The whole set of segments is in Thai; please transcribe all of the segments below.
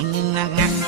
Mm-hmm.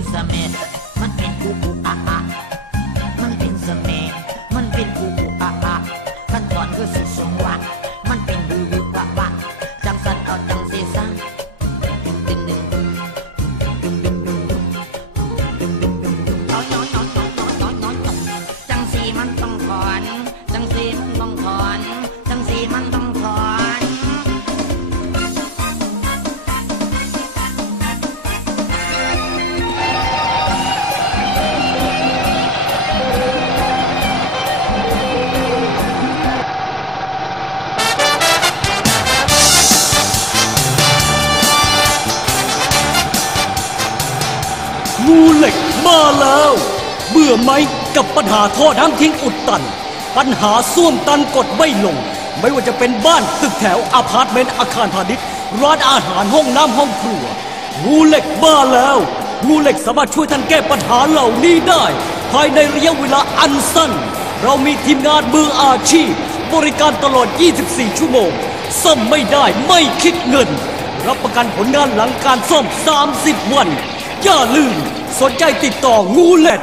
เป็นเสม็ดมันเป็นอูอูอะอะมันเป็นเสม็ดมันเป็นอูอูอะอะขั้นตอนคือสิสงวะมันเป็นบือบือวะวะจังสันเอาจังสีซะดึงมัน งูเหล็กมาแล้ว เบื่อไหมกับปัญหาท่อน้ำทิ้งอุดตัน ปัญหาส้วมตันกดไม่ลง ไม่ว่าจะเป็นบ้านตึกแถวอาพาร์ตเมนต์อาคารพาณิชย์ร้านอาหารห้องน้ำห้องครัวงูเหล็กมาแล้วงูเหล็กสามารถช่วยท่านแก้ปัญหาเหล่านี้ได้ ภายในระยะเวลาอันสั้น เรามีทีมงานมืออาชีพ บริการตลอด 24 ชั่วโมง ซ่อมไม่ได้ไม่คิดเงิน รับประกันผลงานหลังการซ่อม 30 วัน อย่าลืม สนใจติดต่องูเล็ด